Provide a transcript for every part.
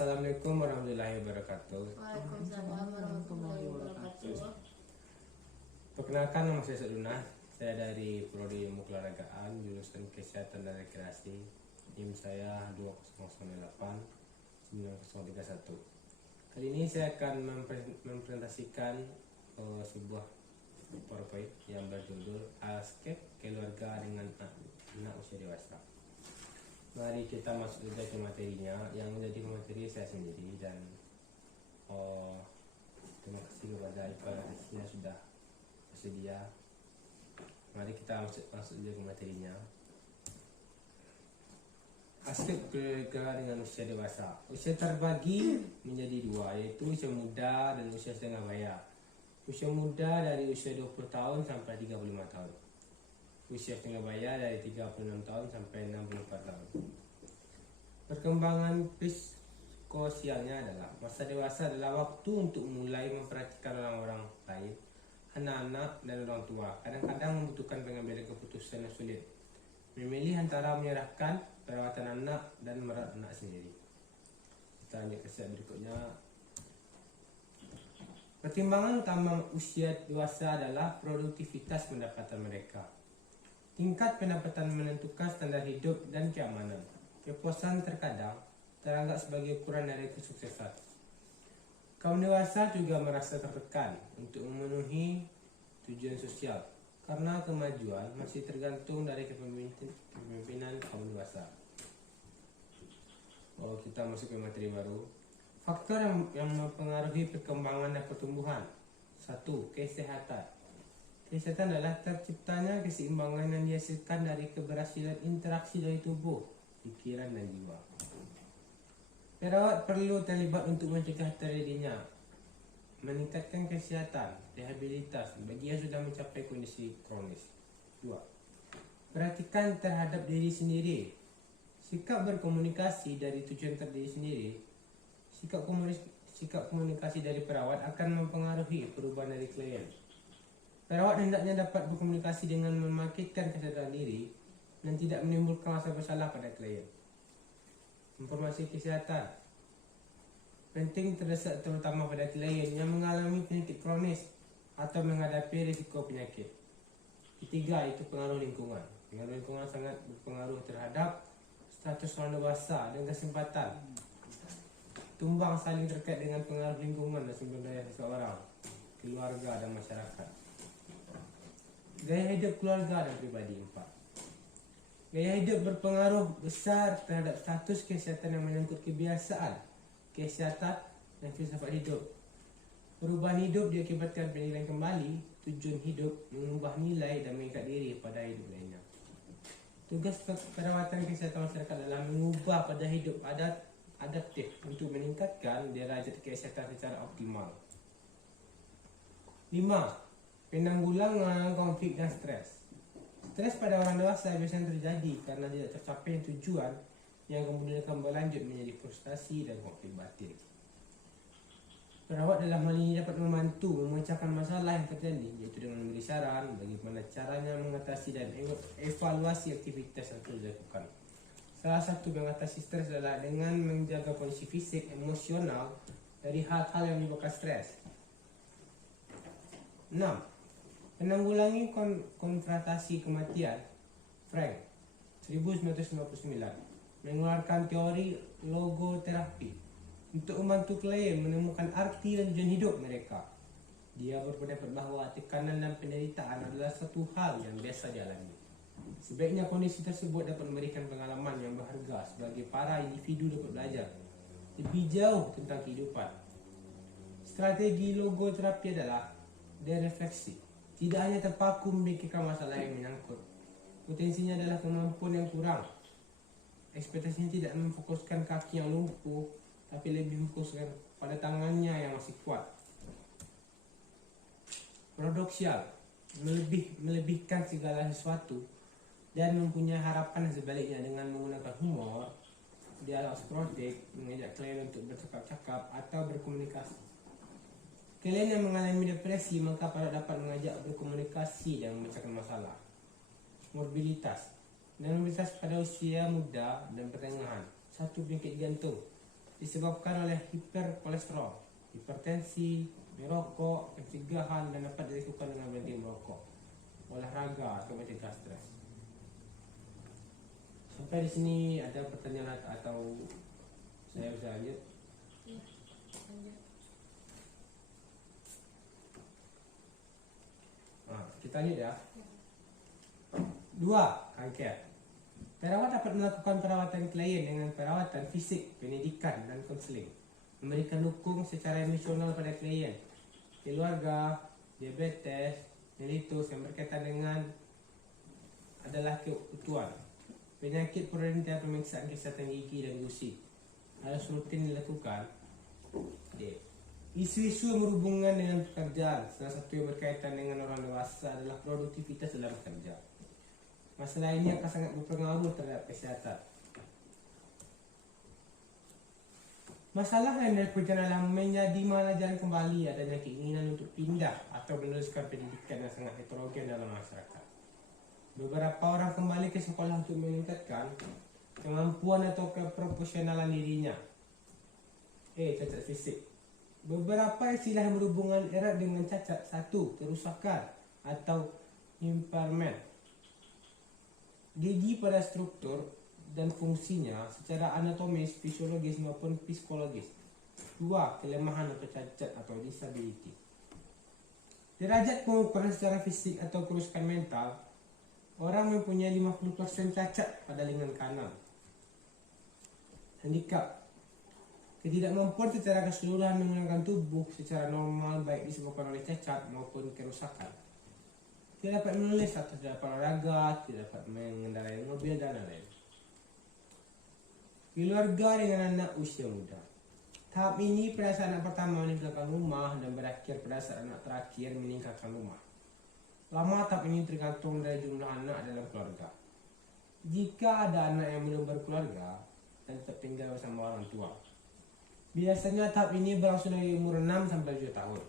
Assalamualaikum warahmatullahi wabarakatuh. Waalaikumsalam warahmatullahi wabarakatuh. Perkenalkan, nama saya Saduna. Saya dari Prodi Ilmu Keolahragaan, jurusan Kesehatan dan Rekreasi. NIM saya 2008 9031. Kali ini saya akan mempresentasikan sebuah PowerPoint yang berjudul Aspek Keluarga dengan Anak Usia Dewasa. Mari kita masuk saja ke materinya. Yang menjadi materi saya sendiri, dan terima kasih kepada Iqbal yang sudah bersedia. Mari kita masuk saja ke materinya. Aspek keluarga dengan usia dewasa. Usia terbagi menjadi dua, yaitu usia muda dan usia setengah baya. Usia muda dari usia 20 tahun sampai 35 tahun. Usia setengah baya dari 36 tahun sampai 64 tahun. Perkembangan psikososialnya adalah masa dewasa adalah waktu untuk mulai memperhatikan orang-orang lain, anak-anak dan orang tua. Kadang-kadang membutuhkan pengambilan keputusan yang sulit, memilih antara menyerahkan perawatan anak dan merawat anak sendiri. Kita lanjut ke slide berikutnya. Pertimbangan utama usia dewasa adalah produktivitas pendapatan mereka. Tingkat pendapatan menentukan standar hidup dan keamanan. Kepuasan terkadang teranggap sebagai ukuran dari kesuksesan. Kaum dewasa juga merasa tertekan untuk memenuhi tujuan sosial, karena kemajuan masih tergantung dari kepemimpinan kaum dewasa. Kita masuk ke materi baru. Faktor yang mempengaruhi perkembangan dan pertumbuhan. 1. Kesehatan. Kesehatan adalah terciptanya keseimbangan yang dihasilkan dari keberhasilan interaksi dari tubuh, pikiran dan jiwa. Perawat perlu terlibat untuk mencegah terjadinya, meningkatkan kesehatan, rehabilitas bagi yang sudah mencapai kondisi kronis. 2. Perhatikan terhadap diri sendiri. Sikap berkomunikasi dari tujuan terdiri sendiri. Sikap komunikasi dari perawat akan mempengaruhi perubahan dari klien. Perawat hendaknya dapat berkomunikasi dengan membangkitkan kesadaran diri dan tidak menimbulkan rasa bersalah pada klien. Informasi kesehatan penting terdesak terutama pada klien yang mengalami penyakit kronis atau menghadapi risiko penyakit. 3. Itu pengaruh lingkungan. Pengaruh lingkungan sangat berpengaruh terhadap status orang dewasa dan kesempatan. Tumbang saling terkait dengan pengaruh lingkungan dan sumber daya seseorang, keluarga dan masyarakat. Gaya hidup keluarga dan pribadi. 4. Gaya hidup berpengaruh besar terhadap status kesehatan yang menyangkut kebiasaan, kesehatan dan filsafat hidup. Perubahan hidup diakibatkan penilaian kembali tujuan hidup, mengubah nilai dan mengikat diri pada hidup lainnya. Tugas perawatan kesehatan masyarakat adalah mengubah pada hidup adaptif untuk meningkatkan derajat kesehatan secara optimal. 5. Penanggulangan konflik dan stres. Stres pada orang dewasa biasanya terjadi karena tidak tercapai tujuan, yang kemudian akan berlanjut menjadi frustasi dan konflik batin. Perawat dalam hal ini dapat membantu memecahkan masalah yang terjadi, yaitu dengan memberi saran bagaimana caranya mengatasi dan evaluasi aktivitas yang perlu dilakukan. Salah satu mengatasi stres adalah dengan menjaga kondisi fisik, emosional dari hal-hal yang menyebabkan stres. 6. Penanggulangi konfrontasi kematian. Frank 1999 mengeluarkan teori logoterapi untuk membantu klien menemukan arti dan tujuan hidup mereka. Dia berpendapat bahwa tekanan dan penderitaan adalah satu hal yang biasa dialami. Sebaiknya kondisi tersebut dapat memberikan pengalaman yang berharga sebagai para individu dapat belajar lebih jauh tentang kehidupan. Strategi logoterapi adalah derefleksi. Tidak hanya terpaku memikirkan masalah yang menyangkut. Potensinya adalah kemampuan yang kurang. Ekspektasinya tidak memfokuskan kaki yang lumpuh, tapi lebih memfokuskan pada tangannya yang masih kuat. Paradoksial, melebihkan segala sesuatu dan mempunyai harapan sebaliknya dengan menggunakan humor, dialog psikologi, mengajak klien untuk bercakap-cakap atau berkomunikasi. Klien yang mengalami depresi maka perawat dapat mengajak berkomunikasi dan memecahkan masalah. Morbiditas dan mobilitas pada usia muda dan pertengahan. 1. Penyakit jantung. disebabkan oleh hiperkolesterol, hipertensi, merokok, pencegahan, dan dapat dilakukan dengan berhenti merokok, olahraga, atau mencegah stres. Sampai di sini ada pertanyaan atau saya bisa lanjut? Iya, lanjut. Kita lanjut ya. 2. Kanker. Perawat dapat melakukan perawatan klien dengan perawatan fisik, pendidikan, dan konseling, memberikan dukung secara emosional pada klien, keluarga, diabetes, mellitus yang berkaitan dengan adalah keutuhan, penyakit perintihan pemeriksaan kesihatan gigi dan gusi harus rutin dilakukan. Isu-isu yang berhubungan dengan pekerjaan, salah satu yang berkaitan dengan orang dewasa adalah produktivitas dalam kerja. Masalah ini akan sangat berpengaruh terhadap kesehatan. Masalah lain dari perjalanan menjadi mana jalan kembali adanya keinginan untuk pindah atau meneruskan pendidikan yang sangat heterogen dalam masyarakat. Beberapa orang kembali ke sekolah untuk meningkatkan kemampuan atau keprofesionalan dirinya. Cacat fisik. Beberapa istilah yang berhubungan erat dengan cacat. 1. Kerusakan atau impairment. Gigi pada struktur dan fungsinya secara anatomis, fisiologis maupun psikologis. 2. Kelemahan atau cacat atau disability. Derajat pengukuran secara fisik atau kerusakan mental. Orang mempunyai 50% cacat pada lengan kanan. Handicap. Ketidakmampuan secara keseluruhan menggunakan tubuh secara normal baik disebabkan oleh cacat maupun kerusakan. Tidak dapat menulis atau tidak dapat olahraga, tidak dapat mengendarai mobil dan lain-lain. Keluarga dengan anak usia muda. Tahap ini pada saat anak pertama meninggalkan rumah dan berakhir pada saat anak terakhir meninggalkan rumah. Lama tahap ini tergantung dari jumlah anak dalam keluarga. Jika ada anak yang belum berkeluarga dan tetap tinggal bersama orang tua, biasanya tahap ini berlangsung dari umur 6 sampai 7 tahun.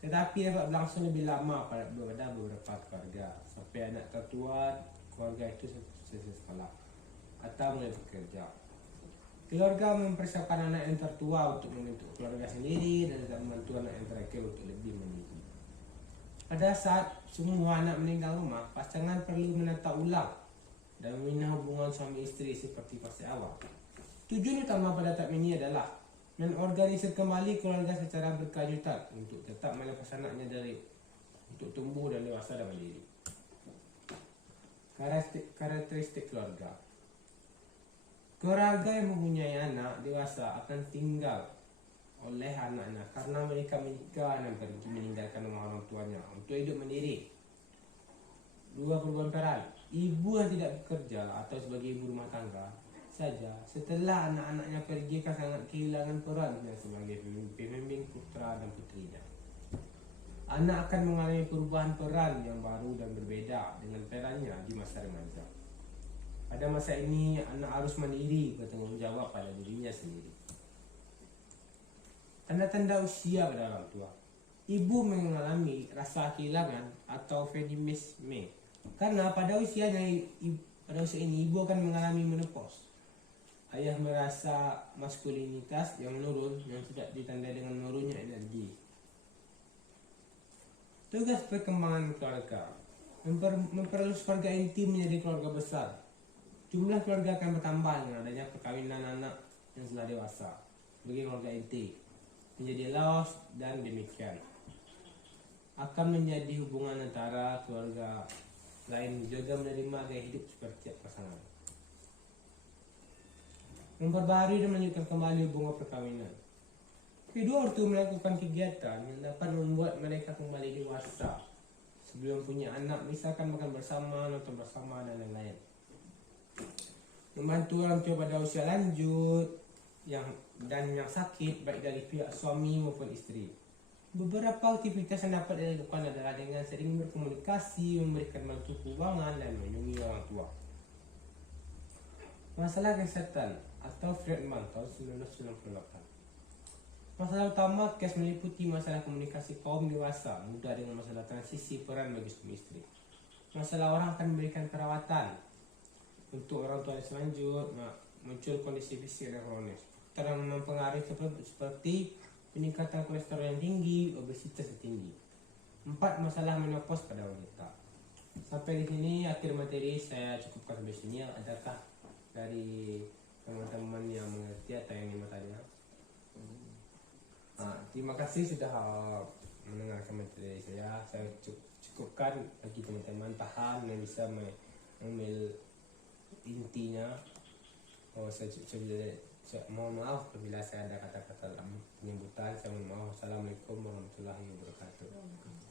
Tetapi dapat berlangsung lebih lama pada beberapa keluarga, sampai anak tertua keluarga itu selesai sekolah atau mulai bekerja. Keluarga mempersiapkan anak yang tertua untuk membentuk keluarga sendiri dan tidak membantu anak yang terakhir untuk lebih mandiri. Pada saat semua anak meninggal rumah, pasangan perlu menata ulang dan membina hubungan suami istri seperti fase awal. Tujuan utama pada tahap ini adalah menorganisir kembali keluarga secara berkelanjutan untuk tetap melepas anaknya dari untuk tumbuh dan dewasa dan mandiri. Karakteristik keluarga. Keluarga yang mempunyai anak dewasa akan tinggal oleh anak-anak karena mereka menikah dan pergi meninggalkan rumah orang tuanya untuk hidup mandiri. 2. Perubahan peran. Ibu yang tidak bekerja atau sebagai ibu rumah tangga saja setelah anak-anaknya pergi akan sangat kehilangan perannya sebagai pembimbing putra dan putrinya. Anak akan mengalami perubahan peran yang baru dan berbeda dengan perannya di masa remaja. Pada masa ini, anak harus mandiri bertanggung jawab pada dirinya sendiri. Tanda-tanda usia pada orang tua. Ibu mengalami rasa kehilangan atau feminisme karena pada usia ini ibu akan mengalami menopause. Ayah merasa maskulinitas yang menurun yang tidak ditandai dengan menurunnya energi. Tugas perkembangan keluarga. Memperluas keluarga inti menjadi keluarga besar. Jumlah keluarga akan bertambah dengan adanya perkawinan anak yang sudah dewasa bagi keluarga inti menjadi laos dan demikian akan menjadi hubungan antara keluarga lain juga menerima gaya hidup seperti pasangan. Memperbaharui dan melanjutkan kembali hubungan perkawinan. Kedua ortu melakukan kegiatan yang dapat membuat mereka kembali dewasa sebelum punya anak, misalkan makan bersama, nonton bersama, dan lain-lain. Membantu orang tua pada usia lanjut yang sakit baik dari pihak suami maupun istri. Beberapa aktivitas yang dapat dilakukan adalah dengan sering berkomunikasi, memberikan bantuan keuangan, dan melindungi orang tua. Masalah kesehatan atau Friedman tahun 1998. Masalah utama kes meliputi masalah komunikasi kaum dewasa muda dengan masalah transisi peran bagi suami istri. Masalah orang akan memberikan perawatan untuk orang tua yang selanjut, muncul kondisi fisik dan kronis, faktor yang mempengaruhi seperti peningkatan kolesterol yang tinggi, obesitas yang tinggi. 4 masalah menopause pada wanita. Sampai di sini akhir materi saya cukupkan sampai sini. Adakah dari teman-teman yang mengerti atau yang ingin bertanya? Terima kasih sudah mendengarkan materi saya. Saya cukupkan bagi teman-teman paham dan bisa mengambil intinya. Saya mohon maaf apabila saya ada kata-kata penyebutan. Saya mohon maaf. Assalamualaikum warahmatullahi wabarakatuh.